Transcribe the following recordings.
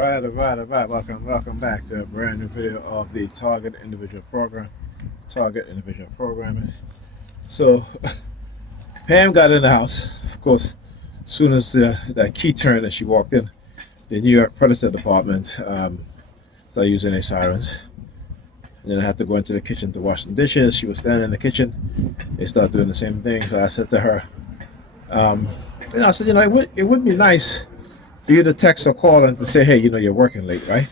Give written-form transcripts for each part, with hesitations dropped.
All right. Welcome back to a brand new video of the Target Individual Program. Target Individual Programming. So, Pam got in the house. Of course, as soon as that key turned and she walked in, the New York Predator Department started using their sirens. And then I had to go into the kitchen to wash the dishes. She was standing in the kitchen. They started doing the same thing. So I said to her, I said, it would be nice for you to text or call and to say, hey, you're working late, right?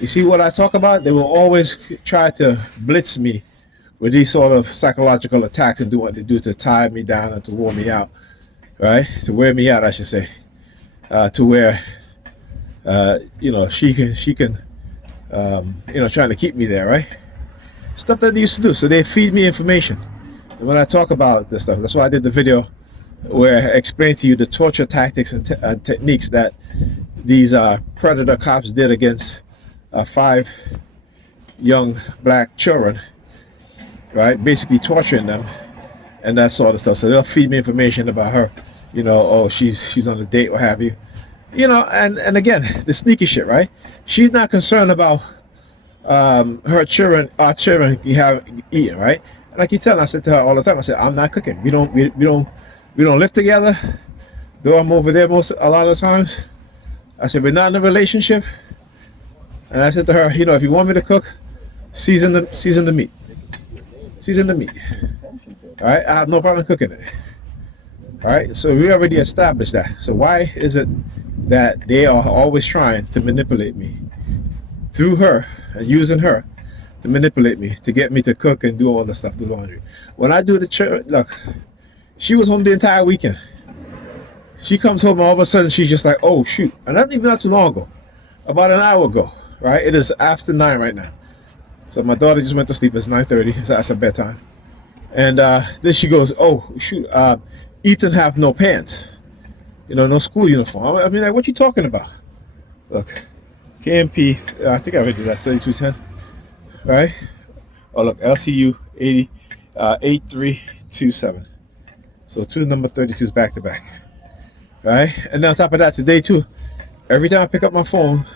You see what I talk about? They will always try to blitz me with these sort of psychological attacks and do what they do to tie me down and to wear me out, right? To wear me out, I should say, to where, she can, trying to keep me there, right? Stuff that they used to do. So they feed me information. And when I talk about this stuff, that's why I did the video where I explained to you the torture tactics and techniques that these predator cops did against 5 young black children, right? Basically torturing them and that sort of stuff. So they'll feed me information about her, she's on a date, what have you. And again, the sneaky shit, right? She's not concerned about our children eating, right? And I keep telling her, I said to her all the time, I said, I'm not cooking. We don't live together, though I'm over there a lot of times. I said, we're not in a relationship. And I said to her, if you want me to cook, season the meat. Season the meat. All right, I have no problem cooking it. All right, so we already established that. So why is it that they are always trying to manipulate me through her and using her to manipulate me, to get me to cook and do all the stuff, do laundry? When I do the church, look, she was home the entire weekend. She comes home and all of a sudden she's just like, oh shoot. And not too long ago, about an hour ago, right? It is after 9 right now. So my daughter just went to sleep. It's 9:30, so that's her bedtime. And then she goes, oh shoot, Ethan have no pants, no school uniform. I mean, like, what you talking about? Look, KMP, I think I already did that, 3210, right? Oh look, LCU 8327. So 2 number 32s back to back, right? And on top of that, today too, every time I pick up my phone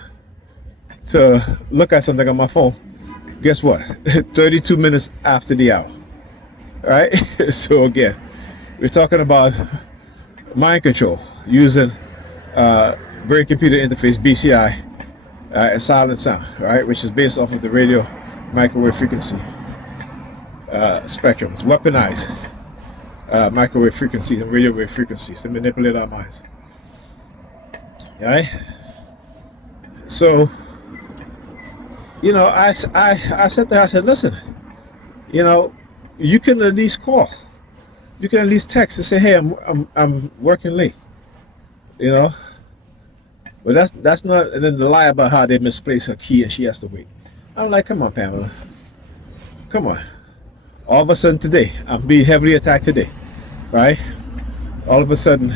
to look at something on my phone, guess what? 32 minutes after the hour, right? So again, we're talking about mind control using brain computer interface (BCI) and silent sound, right? Which is based off of the radio microwave frequency spectrum. It's weaponized microwave frequencies and radio wave frequencies to manipulate our minds. Right? So, I said to her, I said, listen, you can at least call. You can at least text and say, hey, I'm working late. But that's not, and then the lie about how they misplaced her key and she has to wait. I'm like, come on, Pamela. Come on. All of a sudden today, I'm being heavily attacked today, right? All of a sudden,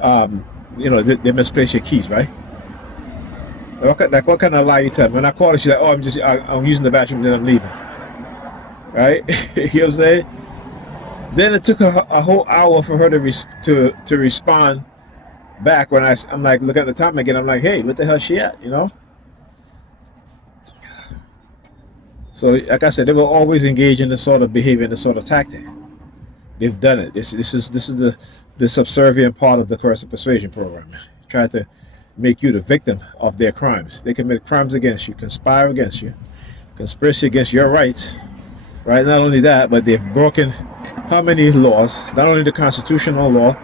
they misplace your keys, right? What kind of lie you tell me? When I call her, she's like, oh, I'm using the bathroom, then I'm leaving, right? You know what I'm saying? Then it took her a whole hour for her to respond back when I'm like, look at the time again. I'm like, hey, what the hell is she at? So, like I said, they will always engage in this sort of behavior, and this sort of tactic. They've done it. This is the subservient part of the coercive persuasion program. Try to make you the victim of their crimes. They commit crimes against you, conspire against you, conspiracy against your rights. Right? Not only that, but they've broken how many laws? Not only the constitutional law,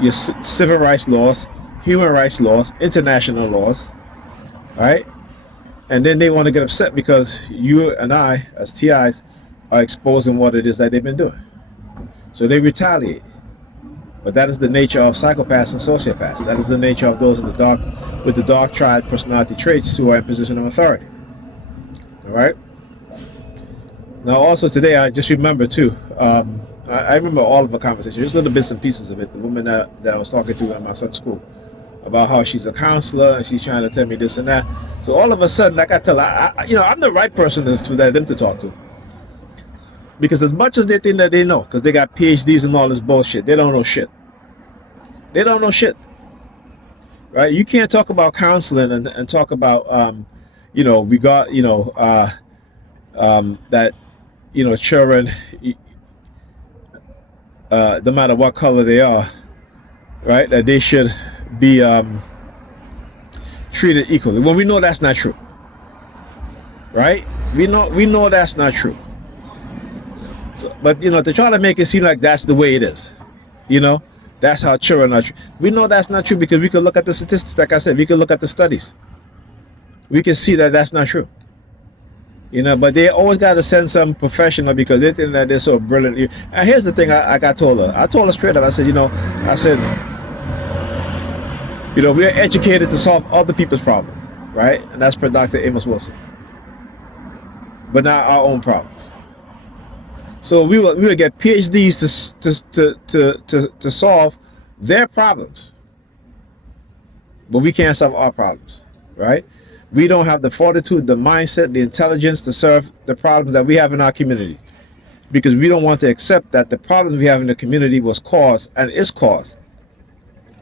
your civil rights laws, human rights laws, international laws. Right? And then they want to get upset because you and I, as TIs, are exposing what it is that they've been doing. So they retaliate. But that is the nature of psychopaths and sociopaths. That is the nature of those with the dark triad personality traits who are in position of authority. All right? Now also today, I just remember too, I remember all of the conversations, just little bits and pieces of it. The woman that I was talking to at my son's school, about how she's a counselor and she's trying to tell me this and that. So all of a sudden, like I tell her, I'm the right person for them to talk to. Because as much as they think that they know, because they got PhDs and all this bullshit, they don't know shit. They don't know shit. right? You can't talk about counseling and talk about regard that children, no matter what color they are, right, that they should be treated equally when we know that's not true, right? We know that's not true. So, but to try to make it seem like that's the way it is, that's how children are. We know that's not true because we can look at the statistics. Like I said, we can look at the studies. We can see that that's not true. But they always got to send some professional because they think that they're so brilliant. And here's the thing I told her. I told her straight up. I said, we're educated to solve other people's problems, right? And that's per Dr. Amos Wilson. But not our own problems. So we will get PhDs to solve their problems, but we can't solve our problems, right? We don't have the fortitude, the mindset, the intelligence to serve the problems that we have in our community, because we don't want to accept that the problems we have in the community was caused and is caused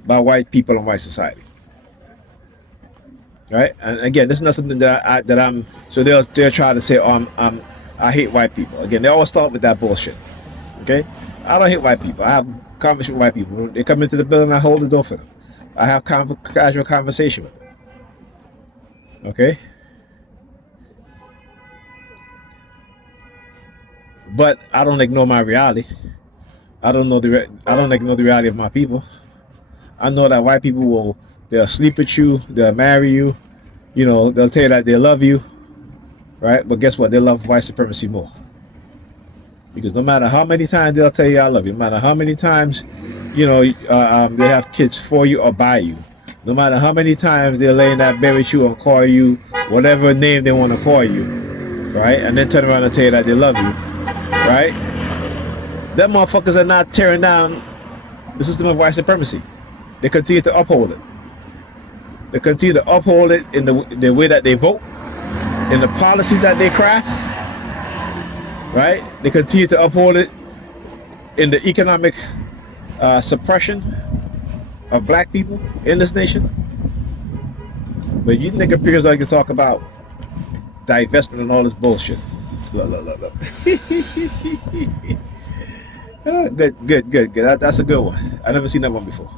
by white people and white society, right? And again, this is not something that I'm. So they'll try to say, oh, I hate white people. Again, they always start with that bullshit. Okay, I don't hate white people. I have conversation with white people. They come into the building, I hold the door for them. I have casual conversation with them. Okay, but I don't ignore my reality. I don't ignore the reality of my people. I know that white people they'll sleep with you, they'll marry you, they'll tell you that they love you, right? But guess what? They love white supremacy more. Because no matter how many times they'll tell you I love you, no matter how many times, they have kids for you or by you, no matter how many times they'll lay in that bed with you and call you whatever name they want to call you, right? And then turn around and tell you that they love you, right? Them motherfuckers are not tearing down the system of white supremacy. They continue to uphold it. They continue to uphold it in the way that they vote, in the policies that they craft, right? They continue to uphold it in the economic suppression of black people in this nation. But you nigga peers like to talk about divestment and all this bullshit. Look. Good. That's a good one. I've never seen that one before.